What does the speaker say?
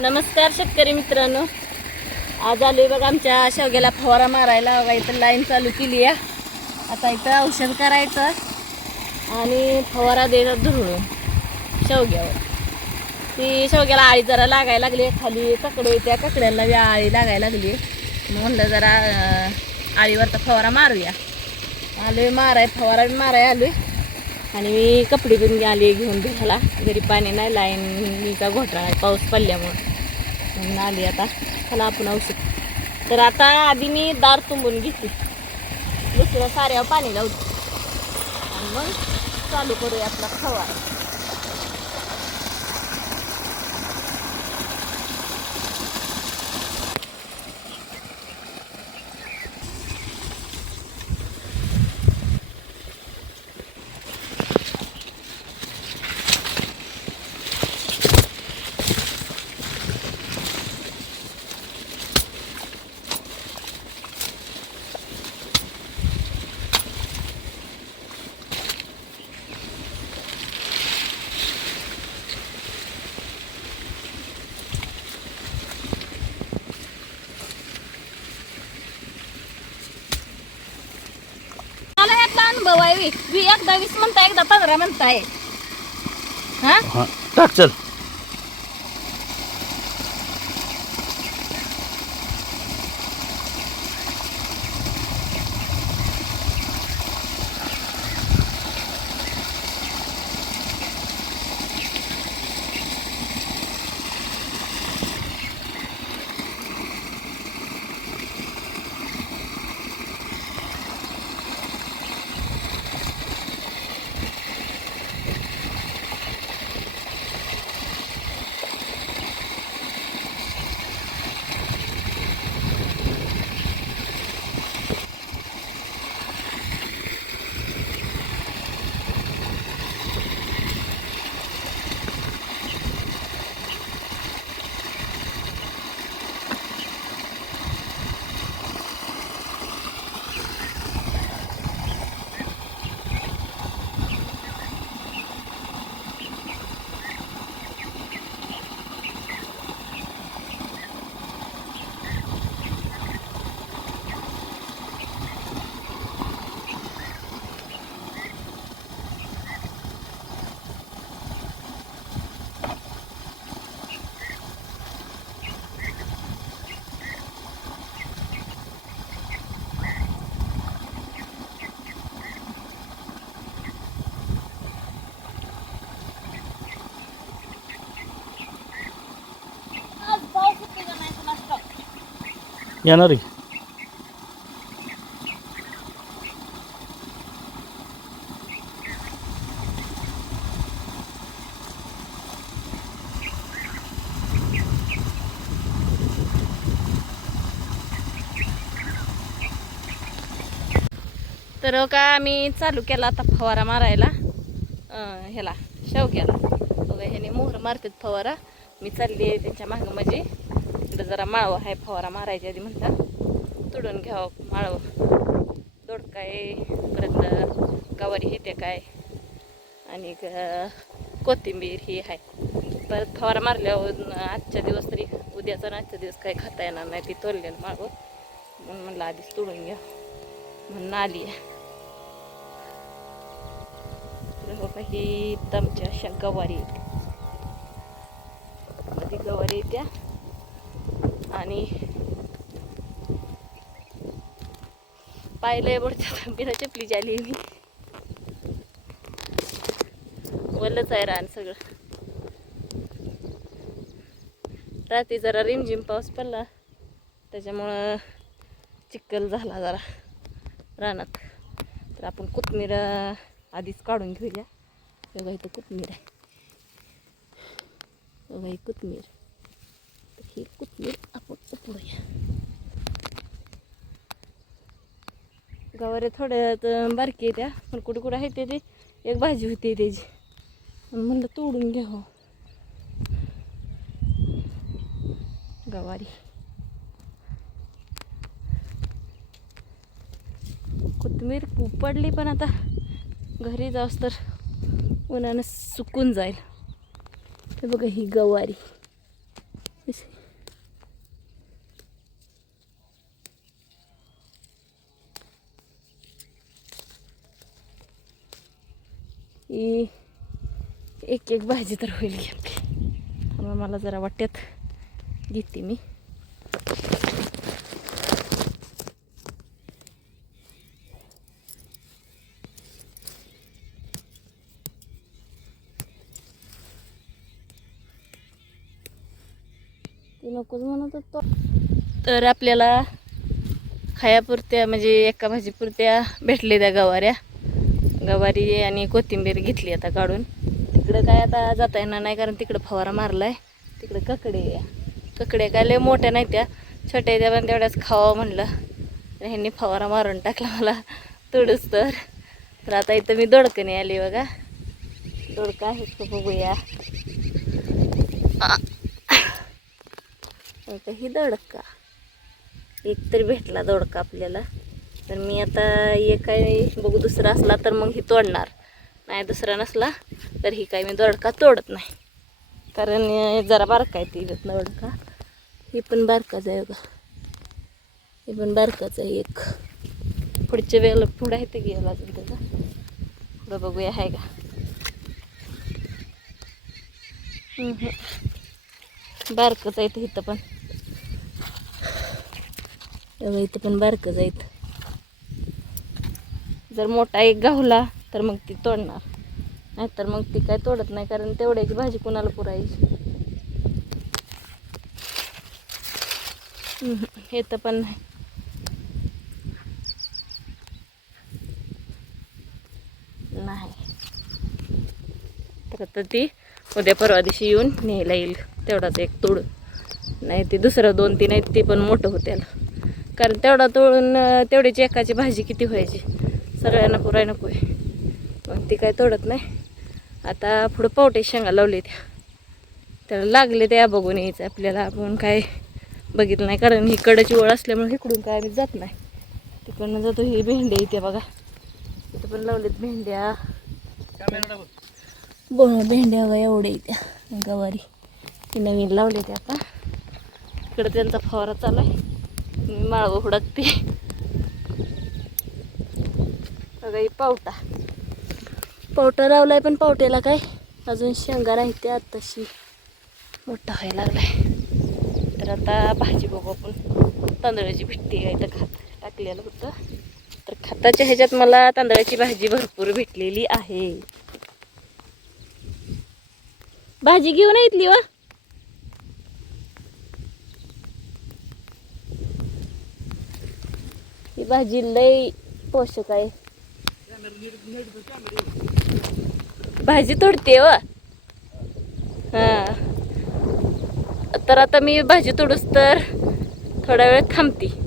नमस्कार शेतकरी मित्रांनो. आज आलोय बघा आमच्या शेवग्याला फवारा मारायला. बघा इथं लाईन चालू केली आहे. आता इथं औषध करायचं आणि फवारा द्यायचा धुळून शेवग्यावर. ती शेवग्याला आळी जरा लागायला लागली खाली ककडे त्या ककड्याला बी आळी लागायला लागली मग म्हणलं जरा आळीवर आळीवरचा फवारा मारूया. आलोय माराय फवारा बी माराय आलोय. आणि मी कपडे पण आले घेऊन घ्यायला घरी पाणी नाही लाईनीचा घोटाळा पाऊस पडल्यामुळं. म्हणून आली आता. चला आपण औषध. तर आता आधी मी दार तुंबून घेते. दुसऱ्या साऱ्यावर पाणी लावते. आणि मग चालू करूया आपला खवा. मला आहे एकदा वीस म्हणता एकदा पंधरा म्हणताय. हा? हा टाक चल. येणार आहे. तर का आम्ही चालू केला आता फवारा मारायला अं, ह्याला शेवक्याला बघा ह्याने मोहर मारतात फवारा. मी चालली आहे त्यांच्या मागं म्हणजे इकडं जरा माळवं आहे फवारा मारायच्या आधी म्हणतात. तुडून घ्यावं माळवं. दोडकाय परत गवारी येते काय? आणि कोथिंबीर ही आहे. परत फवारा मारल्यावर आजच्या दिवस तरी उद्याचा आणि आजच्या दिवस काही खाता येणार नाही ती तोडलेलं माळवं. म्हणून म्हणलं आधीच तुडून घ्या. म्हणून आली आहे. तर हो, ही तमच्या अशा गवारी. येते मध्ये गवारी येत्या आणि पाहिलंय बडच्या बिना चपलीची आली मी. वलच आहे रान सगळं. रात्री जरा रिमझिम पाऊस पडला. त्याच्यामुळं चिखल झाला जरा रानात. तर आपण कोथमीर आधीच काढून घेऊया. बघा इथं कोथमीर आहे. बघा ही कोथमीर. ही कोथमीर आपण उपडूया गवारे थोड्या त- बारकी आहे त्या पण कुठे कुठे आहे ते एक भाजी होती त्याची. म्हणलं तोडून घ्यावं हो. गवारी. कोथिंबीर पडली पण आता घरी जाऊस तर उन्हानं सुकून जाईल. हे बघा ही गवारी. ही एक एक भाजी तर होईल की त्यामुळे मला जरा वाट्यात घेते मी. नकोच म्हणत होतो. तर आपल्याला खायापुरत्या म्हणजे एका भाजीपुरत्या भेटले त्या गवाऱ्या. गवारी आणि कोथिंबीर घेतली आता काढून. तिकडं काय आता जाता येणार नाही कारण तिकडं फवारा मारलाय. तिकडं ककडे ककडे काय लय मोठ्या नाही त्या. छोट्या त्या पण तेवढ्याच खावा म्हणलं. ह्यांनी फवारा मारून टाकला मला. तोडूच तर. तर आता इथं मी दोडकने आली बघा. दोडका आहे का बघूया. ही दोडका. एक तरी भेटला दोडका आपल्याला. तर मी आता एक काय बघू दुसरा असला तर मग ही तोडणार. नाही दुसरा नसला तर ही काय मी दोडका तोडत नाही. कारण जरा बारका आहे ती दोडका. ही पण बारकाच आहे बघा. ही पण बारकाच आहे एक. पुढच्या वेळेला पुढं आहे ते गेला अजून त्याचा. पुढं बघूया आहे का? बारकच बारकंच आहे ते इथं पण. इथं पण बारकंच आहे इथं. जर मोठा एक गावला तर मग ती तोडणार. नाहीतर मग ती काय तोडत नाही कारण तेवढ्याची भाजी कुणाला पुरायची? हे तर पण नाही. नाही. तर आता ती उद्या परवा दिवशी येऊन न्यायला येईल. तेवढाच एक तोडून नाही ते दुसरं दोन तीन आहेत ते पण मोठं होत्याला कारण तेवढा तोडून तेवढीची एकाची भाजी किती व्हायची? सगळ्यांना पुराय नको आहे. मग ती काय तोडत नाही. आता पुढं पावटे शेंगा लावले त्या. त्याला लागले त्या बघून यायचं. आपल्याला आपण काय बघितलं नाही. कारण ही कडची ओळ असल्यामुळे इकडून काय आम्ही जात नाही. तिकडनं जातो ही भेंड्या इथे बघा. इथे पण लावलेत भेंड्या. बघ भेंड्या बघा एवढ्या इथ्या गवारी. ती नवीन लावले ते आता. इकडं त्यांचा फवारा चालू आहे. मी माळवं हुडकते. बघा ही पावटा. पावटा लावलाय पण पावट्याला काय? अजून शेंगा नाही त्या आत्ताशी मोठा व्हायला लागलाय. तर आता भाजी बघू आपण. तांदळाची भेटते काय तर खात टाकलेलं होतं. तर खाताच्या ह्याच्यात मला तांदळाची भाजी भरपूर भेटलेली आहे. भाजी घेऊन येतली वा. ही भाजी लय पोषक आहे. भाजी तोडते व. हा. तर आता मी भाजी तोडूस तर थोडा वेळ थांबते.